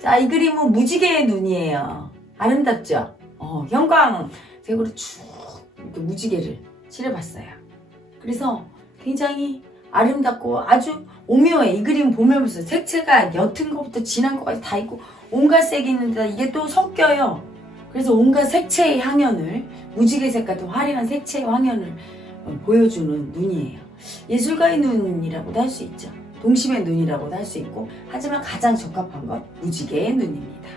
자, 이 그림은 무지개의 눈이에요. 아름답죠? 어, 형광색으로 쭉 무지개를 칠해봤어요. 그래서 굉장히 아름답고 아주 오묘해. 이 그림 보면 보세요. 색채가 옅은 것부터 진한 것까지 다 있고 온갖 색이 있는데 이게 또 섞여요. 그래서 온갖 색채의 향연을 무지개색 같은 화려한 색채의 향연을 어, 보여주는 눈이에요. 예술가의 눈이라고도 할 수 있죠. 동심의 눈이라고도 할 수 있고 하지만 가장 적합한 건 무지개의 눈입니다.